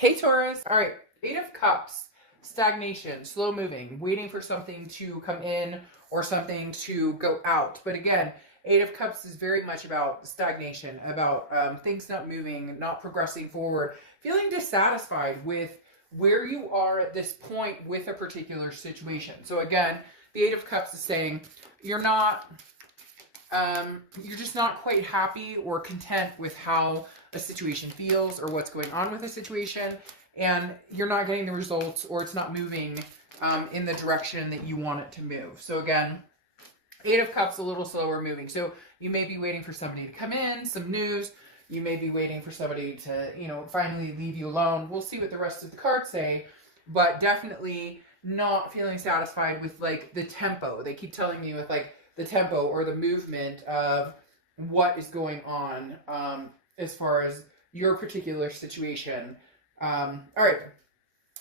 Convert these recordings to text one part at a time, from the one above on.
Hey Taurus. All right, Eight of Cups, stagnation, slow moving, waiting for something to come in or something to go out. But again, Eight of Cups is very much about stagnation, about things not moving, not progressing forward, feeling dissatisfied with where you are at this point with a particular situation. So again, the Eight of Cups is saying you're not you're just not quite happy or content with how a situation feels or what's going on with a situation, and you're not getting the results, or it's not moving in the direction that you want it to move. So again, Eight of Cups, a little slower moving. So you may be waiting for somebody to come in, some news. You may be waiting for somebody to, finally leave you alone. We'll see what the rest of the cards say, but definitely not feeling satisfied with like the tempo. They keep telling me with like the tempo or the movement of what is going on as far as your particular situation. All right.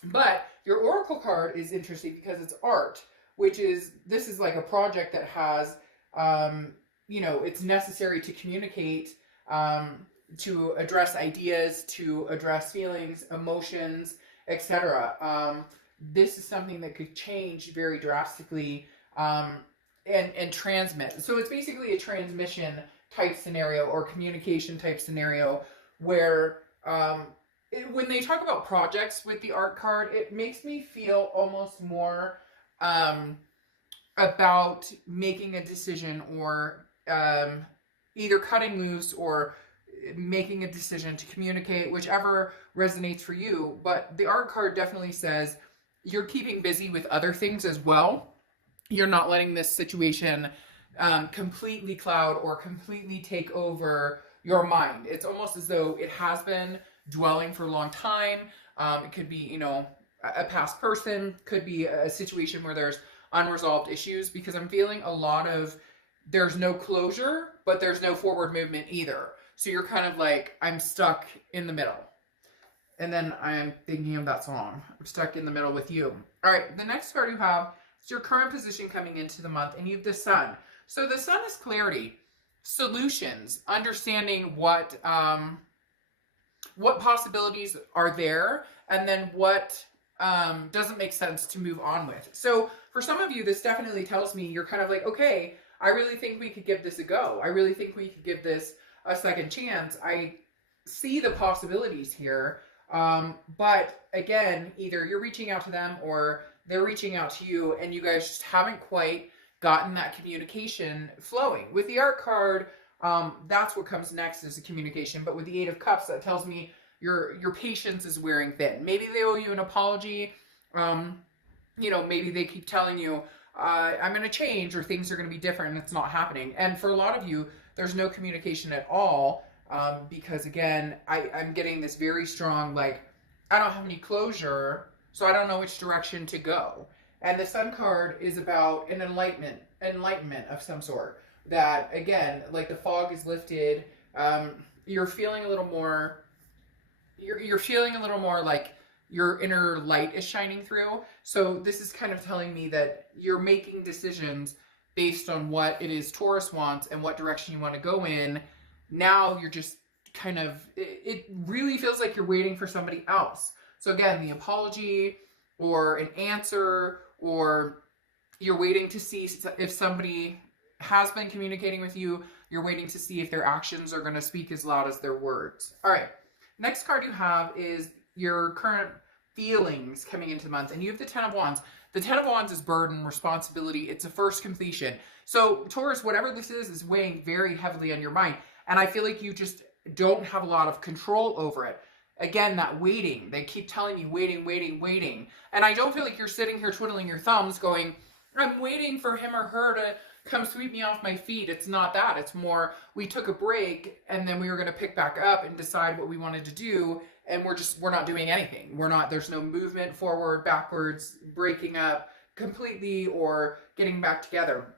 But your Oracle card is interesting because it's art, this is like a project that has, it's necessary to communicate, to address ideas, to address feelings, emotions, etc. This is something that could change very drastically, and transmit. So it's basically a transmission type scenario or communication type scenario where when they talk about projects with the art card, it makes me feel almost more about making a decision or either cutting loose or making a decision to communicate, whichever resonates for you. But the art card definitely says you're keeping busy with other things as well. You're not letting this situation completely cloud or completely take over your mind. It's almost as though it has been dwelling for a long time. It could be, a past person, could be a situation where there's unresolved issues, because I'm feeling a lot of there's no closure, but there's no forward movement either. So you're kind of like, I'm stuck in the middle. And then I'm thinking of that song, I'm stuck in the middle with you. All right, the next card you have is your current position coming into the month, and you have the Sun. So the Sun is clarity, solutions, understanding what possibilities are there, and then what doesn't make sense to move on with. So for some of you, this definitely tells me you're kind of like, okay, I really think we could give this a go. I really think we could give this a second chance. I see the possibilities here. But again, either you're reaching out to them or they're reaching out to you, and you guys just haven't quite gotten that communication flowing. With the art card, that's what comes next is the communication. But with the Eight of Cups, that tells me your patience is wearing thin. Maybe they owe you an apology. Maybe they keep telling you, I'm going to change, or things are going to be different, and it's not happening. And for a lot of you, there's no communication at all, because again, I'm getting this very strong, like, I don't have any closure, so I don't know which direction to go. And the Sun card is about an enlightenment of some sort. That, again, like the fog is lifted, you're feeling a little more, you're feeling a little more like your inner light is shining through. So this is kind of telling me that you're making decisions based on what it is Taurus wants and what direction you want to go in. Now you're just kind of, it really feels like you're waiting for somebody else. So again, the apology or an answer, or you're waiting to see if somebody has been communicating with you. You're waiting to see if their actions are going to speak as loud as their words. All right. Next card you have is your current feelings coming into the month, and you have the Ten of Wands. The Ten of Wands is burden, responsibility. It's a first completion. So Taurus, whatever this is weighing very heavily on your mind. And I feel like you just don't have a lot of control over it. Again, that waiting. They keep telling you waiting, waiting, waiting. And I don't feel like you're sitting here twiddling your thumbs going, I'm waiting for him or her to come sweep me off my feet. It's not that. It's more, we took a break and then we were going to pick back up and decide what we wanted to do. And we're not doing anything. There's no movement forward, backwards, breaking up completely, or getting back together.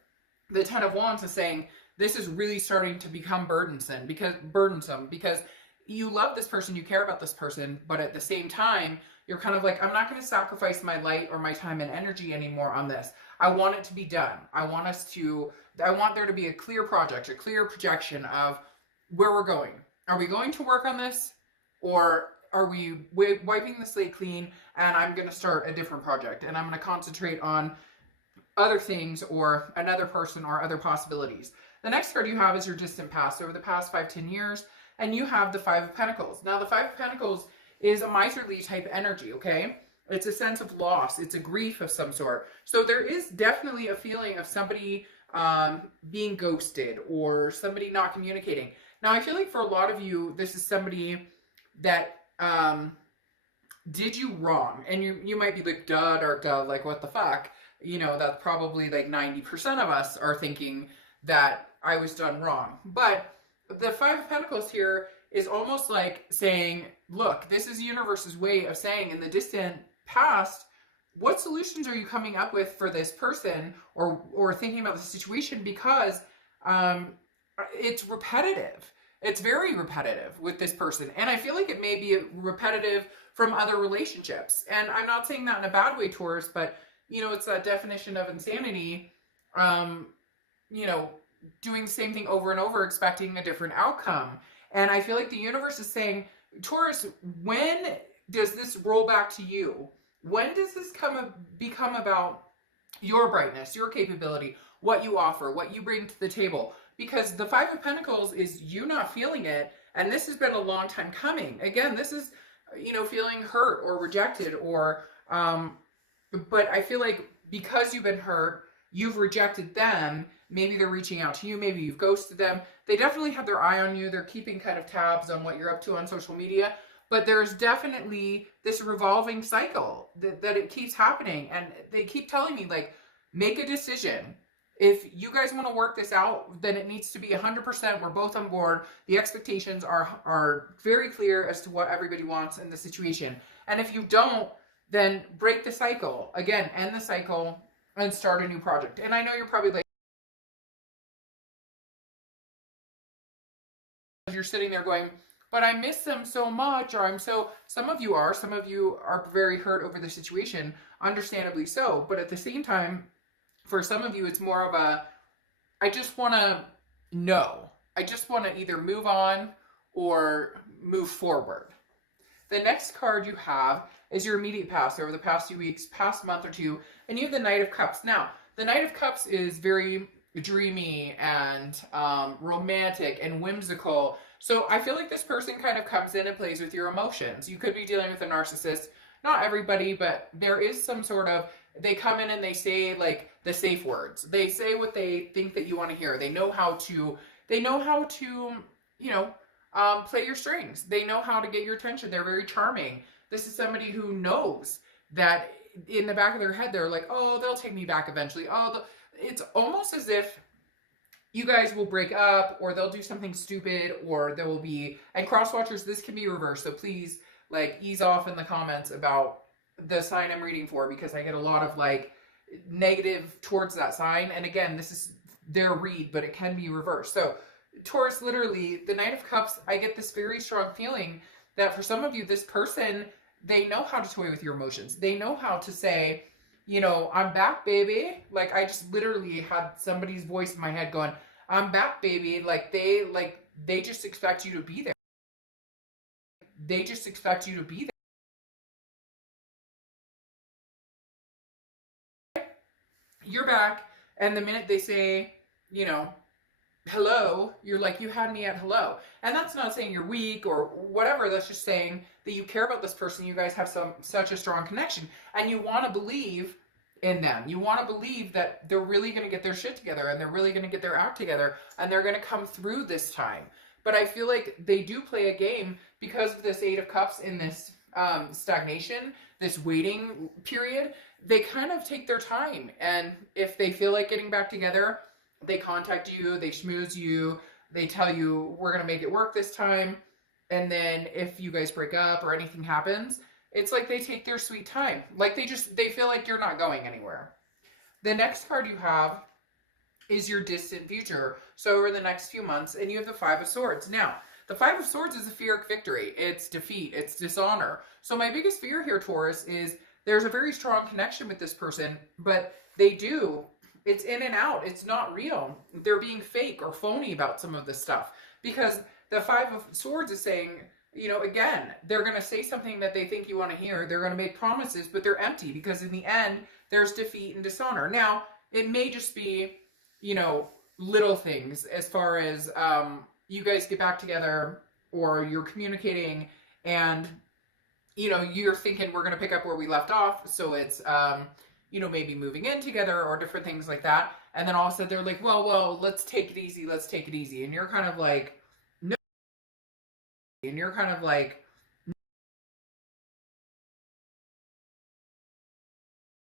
The Ten of Wands is saying this is really starting to become burdensome because you love this person, you care about this person, but at the same time, you're kind of like, I'm not going to sacrifice my light or my time and energy anymore on this. I want it to be done. I want there to be a clear project, a clear projection of where we're going. Are we going to work on this? Or are we wiping the slate clean and I'm going to start a different project and I'm going to concentrate on other things or another person or other possibilities. The next card you have is your distant past, over the past 5-10 years, and you have the Five of Pentacles. Now, the Five of Pentacles is a miserly type energy, okay? It's a sense of loss. It's a grief of some sort. So there is definitely a feeling of somebody being ghosted or somebody not communicating. Now, I feel like for a lot of you, this is somebody that did you wrong. And you might be like, duh, or duh, like, what the fuck? You know, that's probably like 90% of us are thinking that I was done wrong. But the Five of Pentacles here is almost like saying, look, this is the universe's way of saying in the distant past, what solutions are you coming up with for this person or thinking about the situation? Because it's repetitive. It's very repetitive with this person. And I feel like it may be repetitive from other relationships. And I'm not saying that in a bad way, Taurus, but, you know, it's that definition of insanity, you know, doing the same thing over and over, expecting a different outcome. And I feel like the universe is saying, Taurus, when does this roll back to you? When does this become about your brightness, your capability, what you offer, what you bring to the table? Because the Five of Pentacles is you not feeling it, and this has been a long time coming. Again, this is, you know, feeling hurt or rejected or, but I feel like because you've been hurt, you've rejected them. Maybe they're reaching out to you. Maybe you've ghosted them. They definitely have their eye on you. They're keeping kind of tabs on what you're up to on social media. But there's definitely this revolving cycle that it keeps happening. And they keep telling me, like, make a decision. If you guys want to work this out, then it needs to be 100%. We're both on board. The expectations are very clear as to what everybody wants in the situation. And if you don't, then break the cycle. Again, end the cycle and start a new project. And I know you're probably like, you're sitting there going, but I miss them so much, or some of you are very hurt over the situation, understandably so. But at the same time, for some of you, it's more of a, I just want to know. I just want to either move on or move forward. The next card you have is your immediate past, over the past few weeks, past month or two, and you have the Knight of Cups. Now, the Knight of Cups is very dreamy and romantic and whimsical. So I feel like this person kind of comes in and plays with your emotions. You could be dealing with a narcissist. Not everybody, but there is some sort of, they come in and they say like the safe words. They say what they think that you want to hear. They know how to, you know, play your strings. They know how to get your attention. They're very charming. This is somebody who knows that in the back of their head, they're like, oh, they'll take me back eventually. Oh, it's almost as if you guys will break up, or they'll do something stupid, or there will be, and cross watchers, this can be reversed. So please, like, ease off in the comments about the sign I'm reading for, because I get a lot of like negative towards that sign. And again, this is their read, but it can be reversed. So Taurus, literally, the Knight of Cups, I get this very strong feeling that for some of you, this person, they know how to toy with your emotions. They know how to say, you know, I'm back, baby. Like, I just literally had somebody's voice in my head going, I'm back, baby. Like, they just expect you to be there. They just expect you to be there. You're back. And the minute they say, you know, hello, you're like, you had me at hello. And that's not saying you're weak or whatever. That's just saying that you care about this person. You guys have such a strong connection, and you want to believe in them. You want to believe that they're really going to get their shit together, and they're really going to get their act together, and they're going to come through this time. But I feel like they do play a game because of this Eight of Cups in this stagnation, this waiting period. They kind of take their time, and if they feel like getting back together, they contact you, they schmooze you, they tell you, we're going to make it work this time. And then if you guys break up or anything happens, it's like they take their sweet time. Like they feel like you're not going anywhere. The next card you have is your distant future. So over the next few months, and you have the Five of Swords. Now, the Five of Swords is a Pyrrhic victory. It's defeat. It's dishonor. So my biggest fear here, Taurus, is there's a very strong connection with this person, but it's in and out. It's not real. They're being fake or phony about some of this stuff, because the Five of Swords is saying, you know, again, they're going to say something that they think you want to hear. They're going to make promises, but they're empty, because in the end, there's defeat and dishonor. Now, it may just be, you know, little things, as far as you guys get back together, or you're communicating, and, you know, you're thinking we're going to pick up where we left off. So it's, you know, maybe moving in together or different things like that. And then all of a sudden they're like, well, let's take it easy. Let's take it easy. And you're kind of like, no. And you're kind of like,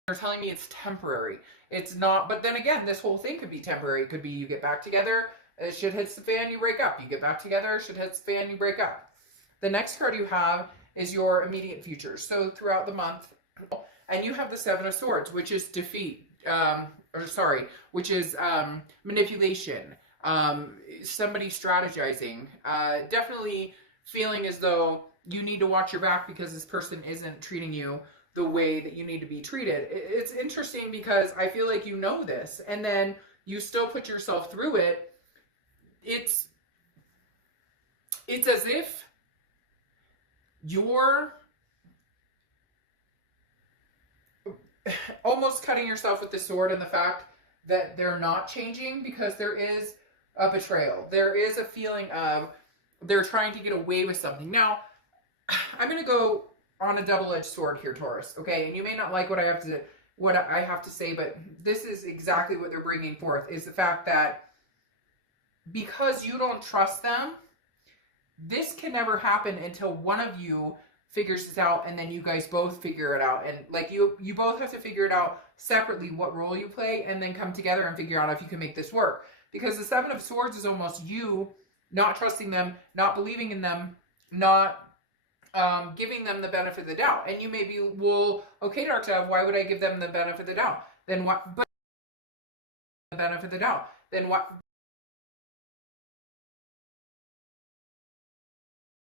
they're telling me it's temporary. It's not. But then again, this whole thing could be temporary. It could be you get back together, shit hits the fan, you break up. You get back together, shit hits the fan, you break up. The next card you have is your immediate future. So throughout the month, and you have the Seven of Swords, which is defeat, which is manipulation, somebody strategizing, definitely feeling as though you need to watch your back because this person isn't treating you the way that you need to be treated. It's interesting because I feel like you know this, and then you still put yourself through it. It's as if you're almost cutting yourself with the sword in the fact that they're not changing, because there is a betrayal. There is a feeling of they're trying to get away with something. Now, I'm going to go on a double-edged sword here, Taurus, okay? And you may not like what I have to say, but this is exactly what they're bringing forth, is the fact that because you don't trust them, this can never happen until one of you figures this out, and then you guys both figure it out. And like you both have to figure it out separately, what role you play, and then come together and figure out if you can make this work. Because the Seven of Swords is almost you not trusting them, not believing in them, not giving them the benefit of the doubt. And you may be, well, okay, Dark Dove, why would I give them the benefit of the doubt? Then what? But the benefit of the doubt. Then what?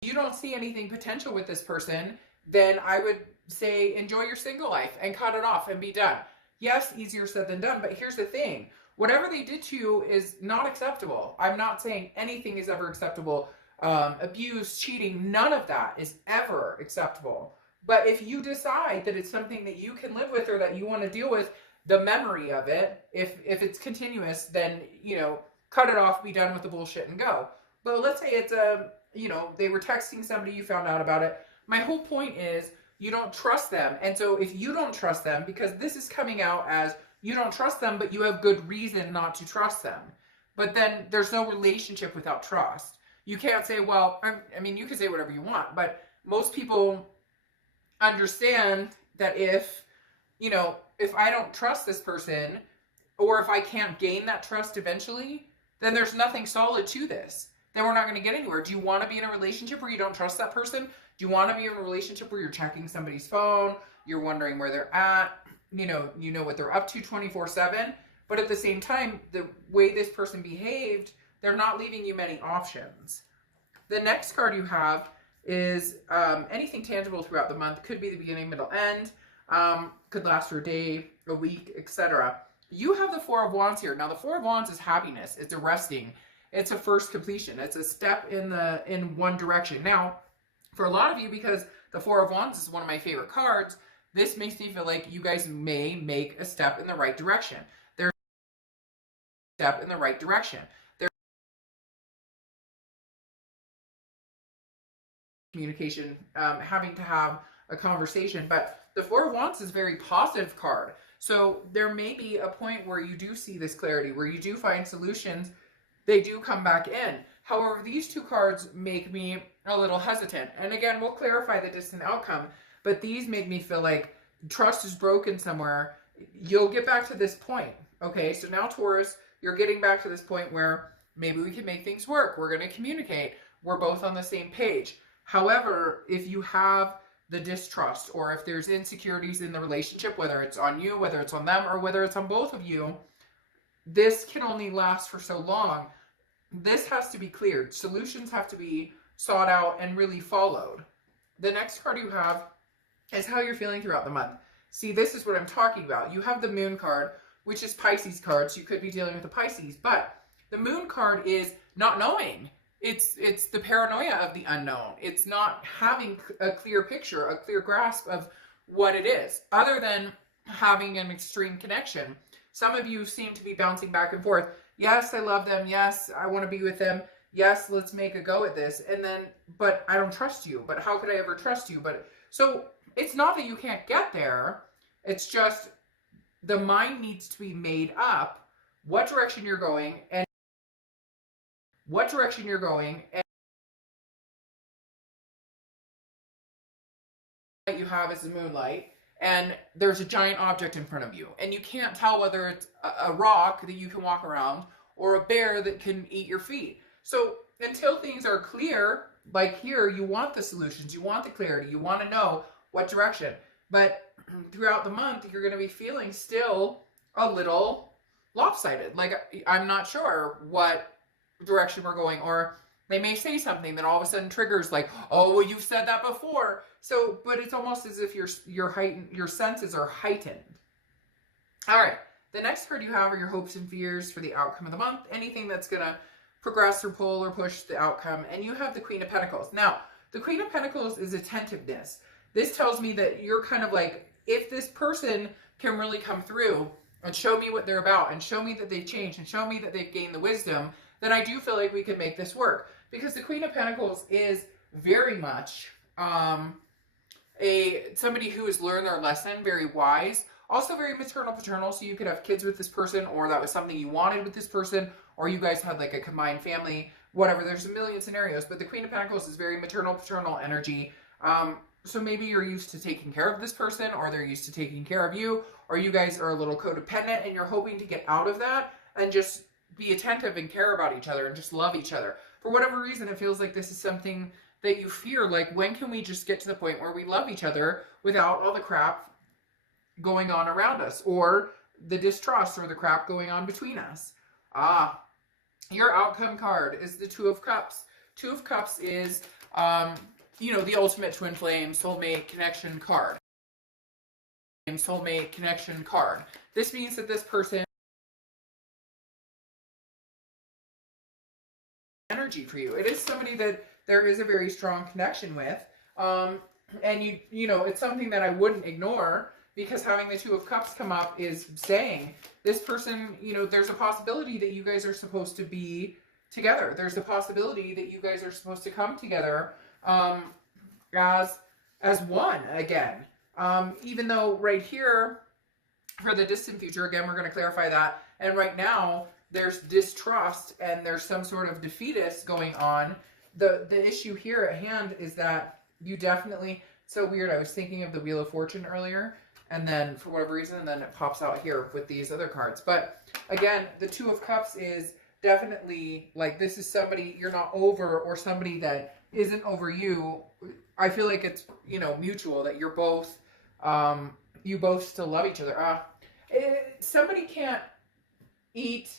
You don't see anything potential with this person, then I would say enjoy your single life and cut it off and be done. Yes, easier said than done, but here's the thing. Whatever they did to you is not acceptable. I'm not saying anything is ever acceptable. Abuse, cheating, none of that is ever acceptable. But if you decide that it's something that you can live with, or that you want to deal with the memory of it, if it's continuous, then, you know, cut it off, be done with the bullshit and go. But let's say it's you know, they were texting somebody, you found out about it. My whole point is you don't trust them. And so if you don't trust them, because this is coming out as you don't trust them, but you have good reason not to trust them. But then there's no relationship without trust. You can't say, well, I mean, you can say whatever you want, but most people understand that if, you know, if I don't trust this person, or if I can't gain that trust eventually, then there's nothing solid to this. Then we're not going to get anywhere. Do you want to be in a relationship where you don't trust that person? Do you want to be in a relationship where you're checking somebody's phone, you're wondering where they're at, you know what they're up to 24/7, but at the same time, the way this person behaved, they're not leaving you many options. The next card you have is anything tangible throughout the month. Could be the beginning, middle, end. Could last for a day, a week, etc. You have the Four of Wands here. Now, the Four of Wands is happiness. It's a resting. It's a first completion. It's a step in one direction. Now, for a lot of you, because the Four of Wands is one of my favorite cards, this makes me feel like you guys may make a step in the right direction. There's a step in the right direction. There's communication, having to have a conversation. But the Four of Wands is a very positive card. So there may be a point where you do see this clarity, where you do find solutions. They do come back in. However, these two cards make me a little hesitant. And again, we'll clarify the distant outcome, but these make me feel like trust is broken somewhere. You'll get back to this point. Okay, so now Taurus, you're getting back to this point where maybe we can make things work. We're going to communicate. We're both on the same page. However, if you have the distrust, or if there's insecurities in the relationship, whether it's on you, whether it's on them, or whether it's on both of you, this can only last for so long. This has to be cleared. Solutions have to be sought out and really followed. The next card you have is how you're feeling throughout the month. See, this is what I'm talking about. You have the Moon card, which is Pisces card, so you could be dealing with a Pisces, but the Moon card is not knowing. it's the paranoia of the unknown. It's not having a clear picture, a clear grasp of what it is, other than having an extreme connection. Some of you seem to be bouncing back and forth. Yes, I love them. Yes, I want to be with them. Yes, let's make a go at this. And then, but I don't trust you. But how could I ever trust you? But so it's not that you can't get there. It's just the mind needs to be made up what direction you're going and what direction you're going, and what you have is the moonlight, and there's a giant object in front of you, and you can't tell whether it's a rock that you can walk around or a bear that can eat your feet. So until things are clear, like here, you want the solutions, you want the clarity, you want to know what direction. But throughout the month, you're going to be feeling still a little lopsided. Like, I'm not sure what direction we're going, or they may say something that all of a sudden triggers, like, oh, well, you've said that before. So, but it's almost as if your senses are heightened. All right, the next card you have are your hopes and fears for the outcome of the month. Anything that's gonna progress or pull or push the outcome. And you have the Queen of Pentacles. Now, the Queen of Pentacles is attentiveness. This tells me that you're kind of like, if this person can really come through and show me what they're about, and show me that they've changed, and show me that they've gained the wisdom, then I do feel like we can make this work. Because the Queen of Pentacles is very much somebody who has learned their lesson, very wise, also very maternal paternal. So you could have kids with this person, or that was something you wanted with this person, or you guys had like a combined family, whatever. There's a million scenarios, but the Queen of Pentacles is very maternal paternal energy. So maybe you're used to taking care of this person, or they're used to taking care of you, or you guys are a little codependent and you're hoping to get out of that and just be attentive and care about each other and just love each other. For whatever reason, it feels like this is something that you fear. Like, when can we just get to the point where we love each other without all the crap going on around us, or the distrust or the crap going on between us? Your outcome card is the Two of Cups. Two of Cups is, the ultimate twin flame soulmate connection card. Soulmate connection card. This means that this person energy for you. It is somebody that there is a very strong connection with. And it's something that I wouldn't ignore, because having the Two of Cups come up is saying this person, there's a possibility that you guys are supposed to be together. There's a possibility that you guys are supposed to come together as one again. Even though right here, for the distant future, again, we're going to clarify that. And right now, there's distrust and there's some sort of defeatist going on. The issue here at hand is that you definitely, so weird, I was thinking of the Wheel of Fortune earlier, and then for whatever reason, then it pops out here with these other cards. But again, the Two of Cups is definitely like, this is somebody you're not over, or somebody that isn't over you. I feel like it's, mutual, that you're both, you both still love each other. Somebody can't eat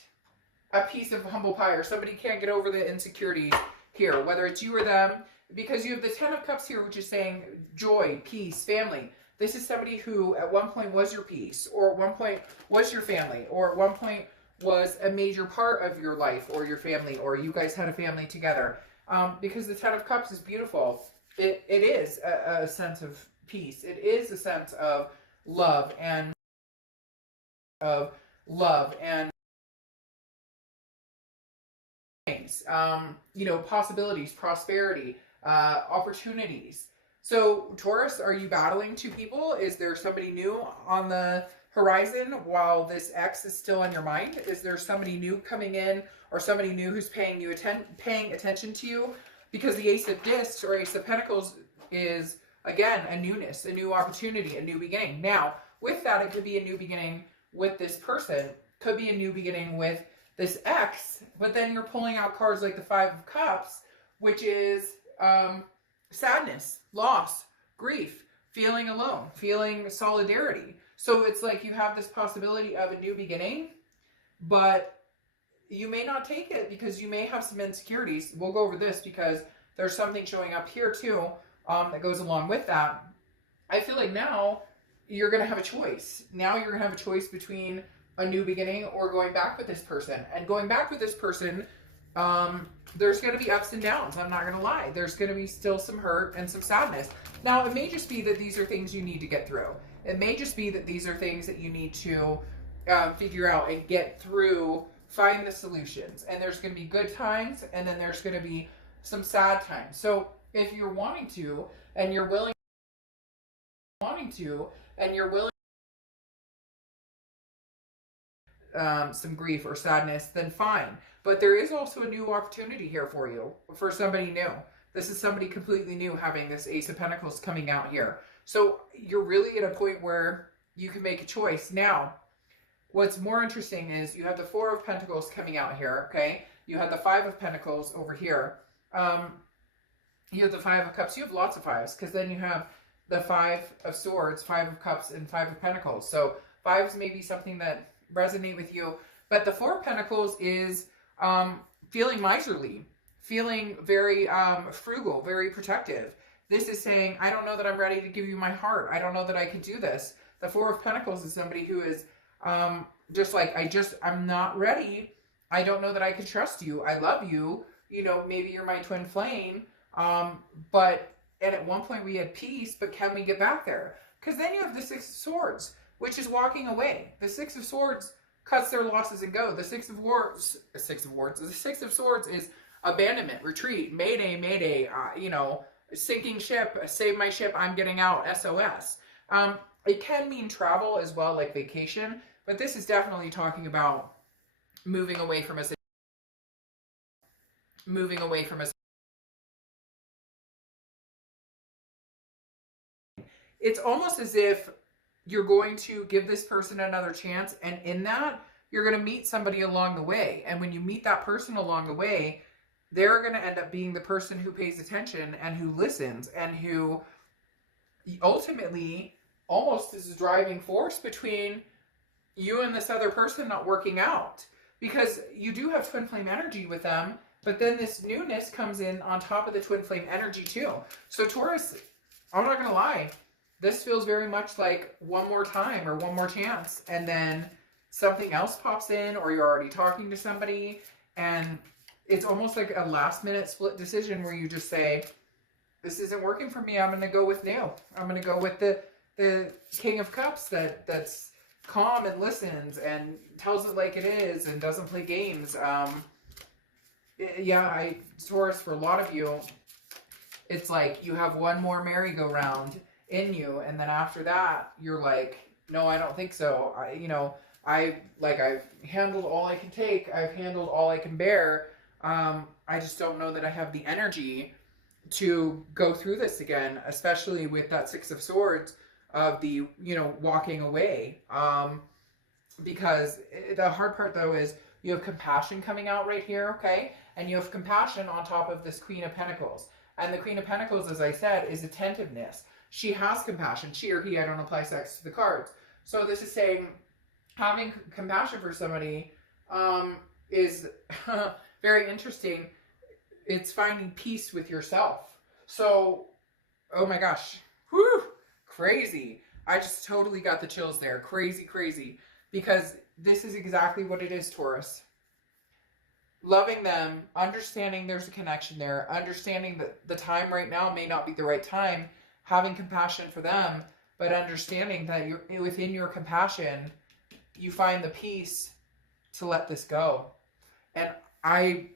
a piece of humble pie, or somebody can't get over the insecurities here, whether it's you or them, because you have the Ten of Cups here, which is saying joy, peace, family. This is somebody who at one point was your peace, or at one point was your family, or at one point was a major part of your life or your family, or you guys had a family together. Because the Ten of Cups is beautiful. It is a sense of peace. It is a sense of love and possibilities, prosperity, opportunities. So Taurus, are you battling two people? Is there somebody new on the horizon while this ex is still on your mind? Is there somebody new coming in, or somebody new who's paying attention to you? Because the Ace of Discs or Ace of Pentacles is, again, a newness, a new opportunity, a new beginning. Now, with that, it could be a new beginning with this person, could be a new beginning with this ex, but then you're pulling out cards like the Five of Cups, which is sadness, loss, grief, feeling alone, feeling solidarity. So it's like you have this possibility of a new beginning, but you may not take it because you may have some insecurities. We'll go over this because there's something showing up here too that goes along with that. I feel like now you're going to have a choice. Now you're going to have a choice between a new beginning or going back with this person. And going back with this person There's going to be ups and downs. I'm not going to lie. There's going to be still some hurt and some sadness. Now, it may just be that these are things you need to get through. It may just be that these are things that you need to figure out and get through, find the solutions. And there's going to be good times, and then there's going to be some sad times. So if you're wanting to, and you're willing some grief or sadness, then fine. But there is also a new opportunity here for you, for somebody new. This is somebody completely new having this Ace of Pentacles coming out here. So you're really at a point where you can make a choice. Now, what's more interesting is you have the Four of Pentacles coming out here, okay? You have the Five of Pentacles over here. You have the Five of Cups. You have lots of fives, because then you have the Five of Swords, Five of Cups, and Five of Pentacles. So fives may be something that resonate with you. But the Four of Pentacles is feeling miserly, feeling very frugal, very protective. This is saying, I don't know that I'm ready to give you my heart. I don't know that I can do this. The Four of Pentacles is somebody who is just like, I'm not ready. I don't know that I can trust you. I love you. You know, maybe you're my twin flame. And at one point we had peace, but can we get back there? Because then you have the Six of Swords, which is walking away. The Six of Swords cuts their losses and go. The Six of Swords is abandonment, retreat, mayday, mayday, sinking ship, save my ship, I'm getting out, SOS. It can mean travel as well, like vacation, but this is definitely talking about moving away from a It's almost as if you're going to give this person another chance, and in that, you're going to meet somebody along the way. And when you meet that person along the way, they're going to end up being the person who pays attention and who listens and who ultimately almost is a driving force between you and this other person not working out. Because you do have twin flame energy with them, but then this newness comes in on top of the twin flame energy too. So Taurus, I'm not going to lie, this feels very much like one more time or one more chance, and then something else pops in, or you're already talking to somebody, and it's almost like a last minute split decision where you just say, this isn't working for me, I'm going to go with new. I'm going to go with the King of Cups that's calm and listens and tells it like it is and doesn't play games. Taurus, for a lot of you, it's like you have one more merry-go-round in you, and then after that, you're like, no, I don't think so. I've handled all I can take. I've handled all I can bear. I just don't know that I have the energy to go through this again, especially with that Six of Swords of the, walking away. Because the hard part though is you have compassion coming out right here, okay? And you have compassion on top of this Queen of Pentacles. And the Queen of Pentacles, as I said, is attentiveness. She has compassion. She or he, I don't apply sex to the cards. So this is saying having compassion for somebody is very interesting. It's finding peace with yourself. So, oh my gosh, whew, crazy. I just totally got the chills there. Crazy, crazy. Because this is exactly what it is, Taurus. Loving them, understanding there's a connection there, understanding that the time right now may not be the right time, having compassion for them, but understanding that within your compassion, you find the peace to let this go. And I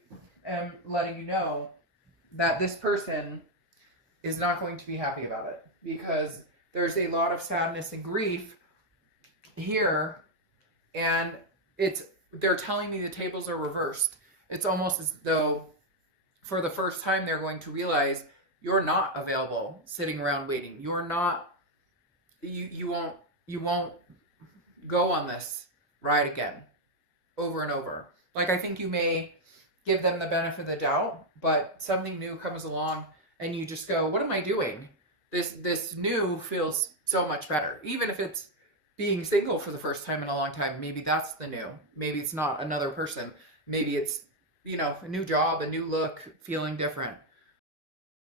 am letting you know that this person is not going to be happy about it, because there's a lot of sadness and grief here, and they're telling me the tables are reversed. It's almost as though for the first time they're going to realize you're not available sitting around waiting. You're not, you won't go on this ride again over and over. Like, I think you may give them the benefit of the doubt, but something new comes along and you just go, what am I doing? This new feels so much better. Even if it's being single for the first time in a long time, maybe that's the new. Maybe it's not another person. Maybe it's, a new job, a new look, feeling different.